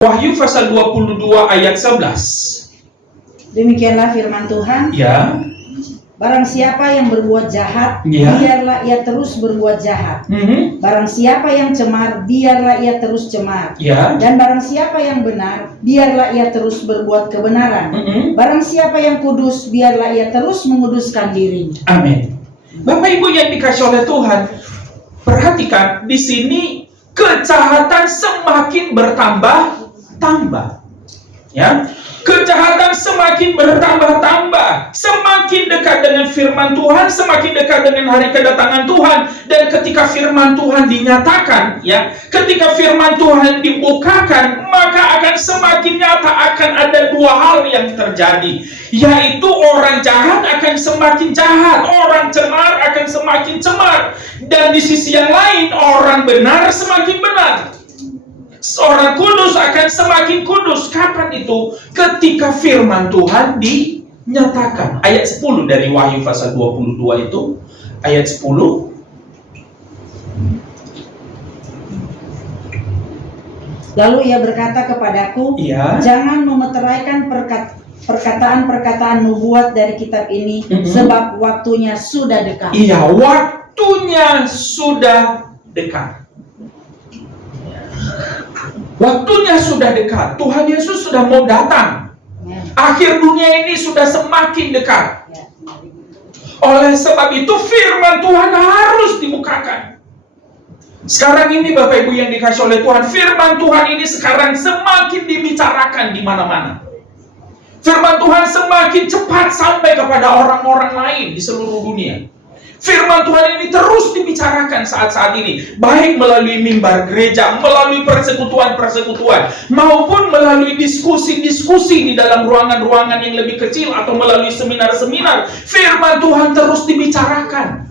Wahyu pasal 22 ayat 11. Demikianlah firman Tuhan. Ya. Barang siapa yang berbuat jahat, Ya. biarlah ia terus berbuat jahat. Barang siapa yang cemar, biarlah ia terus cemar. Ya. Dan barang siapa yang benar, biarlah ia terus berbuat kebenaran. Barang siapa yang kudus, biarlah ia terus menguduskan dirinya. Amin. Bapak Ibu yang dikasih oleh Tuhan, perhatikan di sini kejahatan semakin bertambah-tambah. Ya. Kejahatan semakin bertambah-tambah, semakin dekat dengan firman Tuhan, semakin dekat dengan hari kedatangan Tuhan. Dan ketika firman Tuhan dinyatakan, ya, ketika firman Tuhan dibukakan, maka akan semakin nyata akan ada dua hal yang terjadi, yaitu orang jahat akan semakin jahat, orang cemar akan semakin cemar, dan di sisi yang lain orang benar semakin benar. Seorang kudus akan semakin kudus. Kapan itu? Ketika firman Tuhan dinyatakan. Ayat 10 dari Wahyu pasal 22 itu. Ayat 10. Lalu ia berkata kepadaku, Ya. jangan memeteraikan perkataan-perkataan nubuat dari kitab ini, sebab waktunya sudah dekat. Iya, waktunya sudah dekat. Waktunya sudah dekat. Tuhan Yesus sudah mau datang. Akhir dunia ini sudah semakin dekat. Oleh sebab itu firman Tuhan harus dibukakan. Sekarang ini Bapak Ibu yang dikasih oleh Tuhan, firman Tuhan ini sekarang semakin dibicarakan di mana-mana. Firman Tuhan semakin cepat sampai kepada orang-orang lain di seluruh dunia. Firman Tuhan ini terus dibicarakan saat-saat ini, baik melalui mimbar gereja, melalui persekutuan-persekutuan, maupun melalui diskusi-diskusi di dalam ruangan-ruangan yang lebih kecil, atau melalui seminar-seminar. Firman Tuhan terus dibicarakan.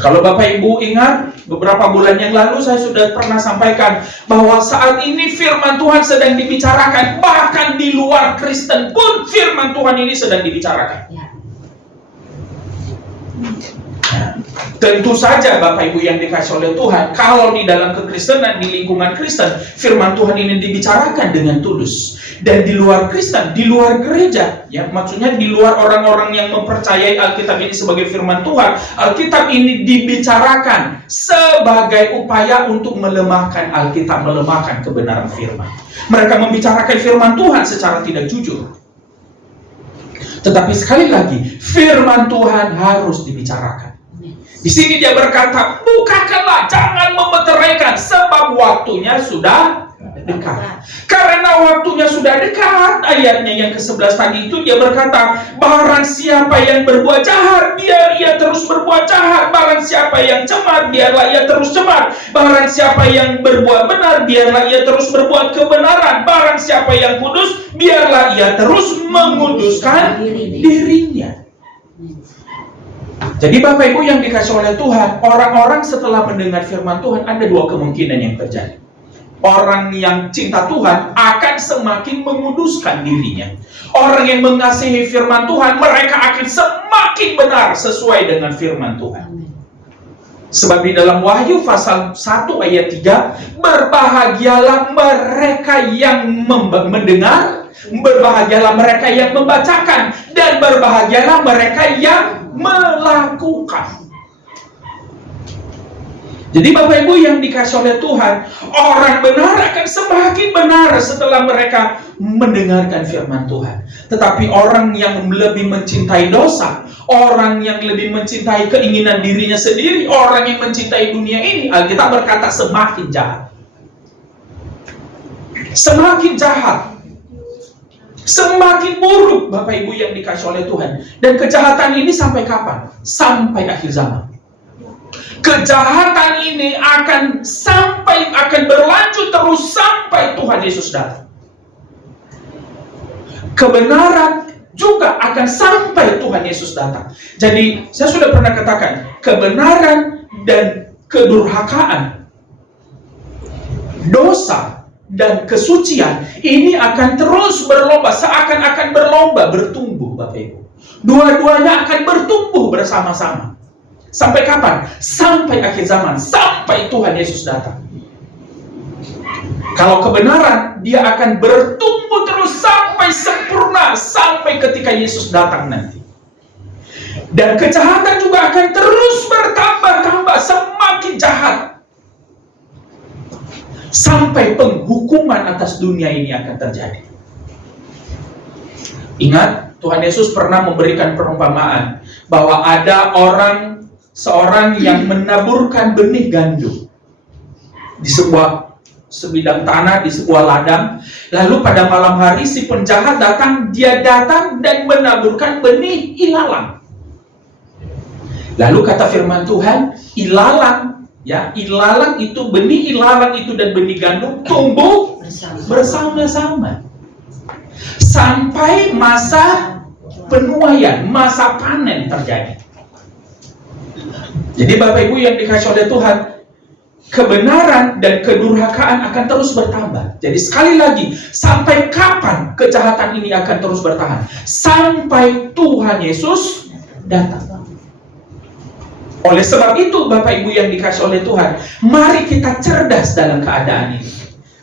Kalau Bapak Ibu ingat, beberapa bulan yang lalu saya sudah pernah sampaikan bahwa saat ini firman Tuhan sedang dibicarakan, bahkan di luar Kristen pun firman Tuhan ini sedang dibicarakan. Tentu saja Bapak Ibu yang dikasih oleh Tuhan, kalau di dalam kekristenan, di lingkungan Kristen, firman Tuhan ini dibicarakan dengan tulus. Dan di luar Kristen, di luar gereja, ya, maksudnya di luar orang-orang yang mempercayai Alkitab ini sebagai firman Tuhan, Alkitab ini dibicarakan sebagai upaya untuk melemahkan Alkitab, melemahkan kebenaran firman. Mereka membicarakan firman Tuhan secara tidak jujur. Tetapi sekali lagi, firman Tuhan harus dibicarakan. Di sini dia berkata, bukakanlah, jangan memeteraikan, sebab waktunya sudah dekat. Karena waktunya sudah dekat, ayatnya yang ke-11 tadi itu dia berkata, barang siapa yang berbuat jahat, biar ia terus berbuat jahat. Barang siapa yang cemar, biarlah ia terus cemar. Barang siapa yang berbuat benar, biarlah ia terus berbuat kebenaran. Barang siapa yang kudus, biarlah ia terus menguduskan dirinya. Jadi Bapak Ibu yang dikasih oleh Tuhan, orang-orang setelah mendengar firman Tuhan, ada dua kemungkinan yang terjadi. Orang yang cinta Tuhan akan semakin menguduskan dirinya. Orang yang mengasihi firman Tuhan, mereka akan semakin benar sesuai dengan firman Tuhan. Sebab di dalam Wahyu pasal 1 ayat 3, berbahagialah mereka yang mendengar, berbahagialah mereka yang membacakan, dan berbahagialah mereka yang melakukan. Jadi Bapak Ibu yang dikasih oleh Tuhan, orang benar akan semakin benar setelah mereka mendengarkan firman Tuhan. Tetapi orang yang lebih mencintai dosa, orang yang lebih mencintai keinginan dirinya sendiri, orang yang mencintai dunia ini, Alkitab berkata semakin jahat. Semakin jahat. Semakin buruk Bapak Ibu yang dikasih oleh Tuhan. Dan kejahatan ini sampai kapan? Sampai akhir zaman. Kejahatan ini akan berlanjut terus sampai Tuhan Yesus datang. Kebenaran juga akan sampai Tuhan Yesus datang. Jadi saya sudah pernah katakan, kebenaran dan kedurhakaan, dosa dan kesucian ini akan terus berlomba, seakan-akan berlomba bertumbuh Bapak Ibu. Dua-duanya akan bertumbuh bersama-sama. Sampai kapan? Sampai akhir zaman, sampai Tuhan Yesus datang. Kalau kebenaran, dia akan bertumbuh terus sampai sempurna, sampai ketika Yesus datang nanti. Dan kejahatan juga akan terus bertambah-tambah, semakin jahat. Sampai penghukuman atas dunia ini akan terjadi. Ingat, Tuhan Yesus pernah memberikan perumpamaan bahwa ada seorang yang menaburkan benih gandum di sebuah sebidang tanah, di sebuah ladang. Lalu pada malam hari si penjahat datang, dia datang dan menaburkan benih ilalang. Lalu kata firman Tuhan, ilalang itu, benih ilalang itu dan benih gandum tumbuh bersama-sama sampai masa penuaian, masa panen terjadi. Jadi Bapak Ibu yang dikasihi oleh Tuhan, kebenaran dan kedurhakaan akan terus bertambah. Jadi sekali lagi, sampai kapan kejahatan ini akan terus bertahan? Sampai Tuhan Yesus datang. Oleh sebab itu, Bapak Ibu yang dikasihi oleh Tuhan, mari kita cerdas dalam keadaan ini.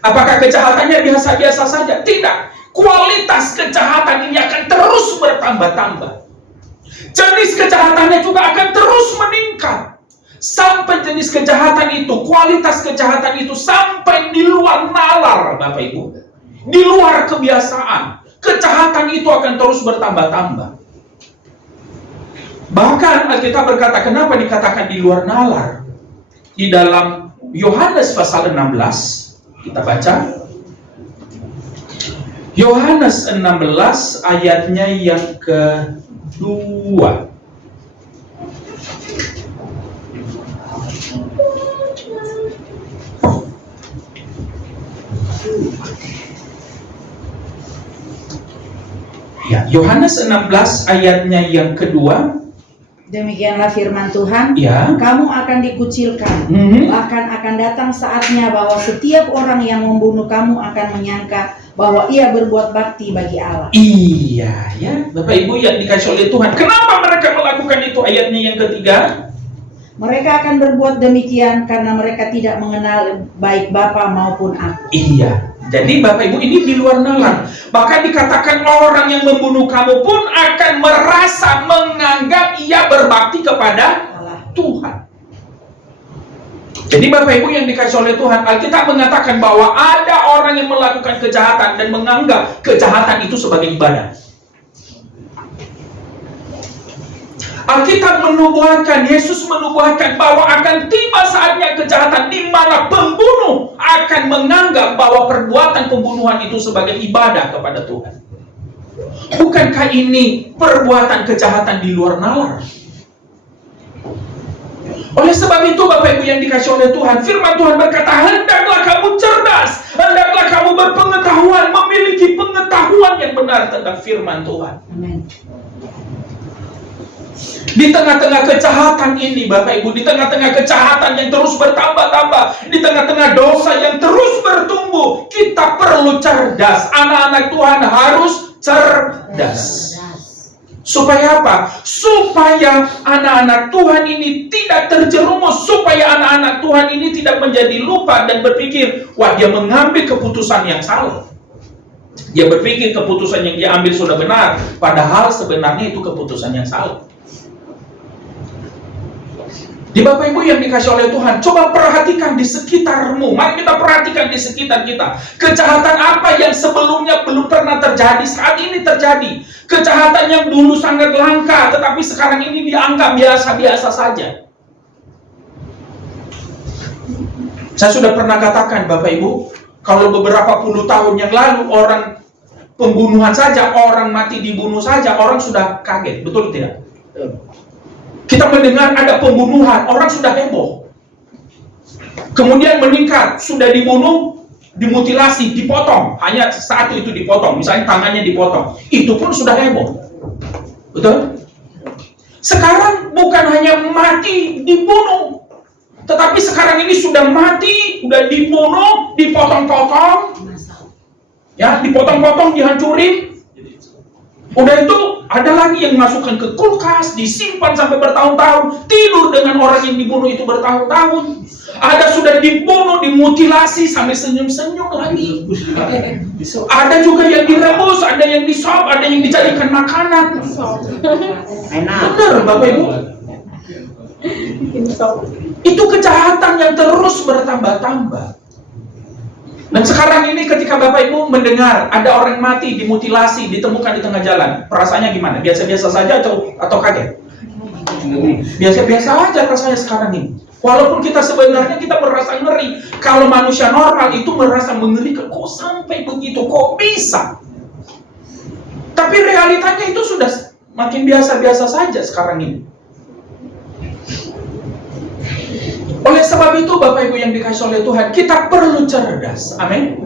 Apakah kejahatannya biasa-biasa saja? Tidak. Kualitas kejahatan ini akan terus bertambah-tambah. Jenis kejahatannya juga akan terus meningkat. Sampai jenis kejahatan itu, kualitas kejahatan itu sampai di luar nalar, Bapak Ibu. Di luar kebiasaan. Kejahatan itu akan terus bertambah-tambah. Bahkan Alkitab berkata, kenapa dikatakan di luar nalar? Di dalam Yohanes pasal 16, kita baca. Yohanes 16 ayatnya yang kedua. Ya, Yohanes 16 ayatnya yang kedua. Demikianlah firman Tuhan, Ya. kamu akan dikucilkan, bahkan akan datang saatnya bahwa setiap orang yang membunuh kamu akan menyangka bahwa ia berbuat bakti bagi Allah. Iya, ya, Bapak Ibu yang dikasihi oleh Tuhan. Kenapa mereka melakukan itu? Ayatnya yang ketiga. Mereka akan berbuat demikian karena mereka tidak mengenal baik Bapa maupun aku. Iya. Jadi Bapak Ibu ini di luar nalar. Bahkan dikatakan orang yang membunuh kamu pun akan merasa menganggap ia berbakti kepada Allah. Tuhan. Jadi Bapak Ibu yang dikasihi oleh Tuhan, Alkitab mengatakan bahwa ada orang yang melakukan kejahatan dan menganggap kejahatan itu sebagai ibadah. Alkitab menubuatkan, Yesus menubuatkan bahwa akan tiba saatnya kejahatan di mana pembunuh akan menganggap bahwa perbuatan pembunuhan itu sebagai ibadah kepada Tuhan. Bukankah ini perbuatan kejahatan di luar nalar? Oleh sebab itu Bapak Ibu yang dikasihi oleh Tuhan, firman Tuhan berkata, hendaklah kamu cerdas, hendaklah kamu berpengetahuan, memiliki pengetahuan yang benar tentang firman Tuhan. Amin. Di tengah-tengah kejahatan ini Bapak Ibu, di tengah-tengah kejahatan yang terus bertambah-tambah, di tengah-tengah dosa yang terus bertumbuh, kita perlu cerdas. Anak-anak Tuhan harus cerdas. Supaya apa? Supaya anak-anak Tuhan ini tidak terjerumus, supaya anak-anak Tuhan ini tidak menjadi lupa dan berpikir, wah, dia mengambil keputusan yang salah. Dia berpikir keputusan yang dia ambil sudah benar, padahal sebenarnya itu keputusan yang salah. Di Bapak Ibu yang dikasihi oleh Tuhan, coba perhatikan di sekitarmu. Mari kita perhatikan di sekitar kita. Kejahatan apa yang sebelumnya belum pernah terjadi, saat ini terjadi. Kejahatan yang dulu sangat langka, tetapi sekarang ini dianggap biasa-biasa saja. Saya sudah pernah katakan Bapak Ibu, kalau beberapa puluh tahun yang lalu orang pembunuhan saja, orang mati dibunuh saja, orang sudah kaget. Betul tidak? Kita mendengar ada pembunuhan, orang sudah heboh. Kemudian meningkat, sudah dibunuh, dimutilasi, dipotong. Hanya satu itu dipotong, misalnya tangannya dipotong. Itu pun sudah heboh. Betul? Sekarang bukan hanya mati, dibunuh. Tetapi sekarang ini sudah mati, sudah dibunuh, dipotong-potong. Ya, dipotong-potong, dihancurin. Udah itu ada lagi yang masukkan ke kulkas, disimpan sampai bertahun-tahun, tidur dengan orang yang dibunuh itu bertahun-tahun. Ada sudah dibunuh, dimutilasi sampai senyum-senyum lagi. Ada juga yang direbus, ada yang disop, ada yang dijadikan makanan. Benar Bapak Ibu. Itu kejahatan yang terus bertambah-tambah. Dan sekarang ini ketika Bapak Ibu mendengar ada orang mati, dimutilasi, ditemukan di tengah jalan, perasaannya gimana? Biasa-biasa saja atau kaget? Biasa-biasa aja rasanya sekarang ini. Walaupun kita sebenarnya kita merasa ngeri. Kalau manusia normal itu merasa mengerikan. Kok sampai begitu? Kok bisa? Tapi realitanya itu sudah makin biasa-biasa saja sekarang ini. Oleh sebab itu Bapak Ibu yang dikasih oleh Tuhan, kita perlu cerdas. Amin.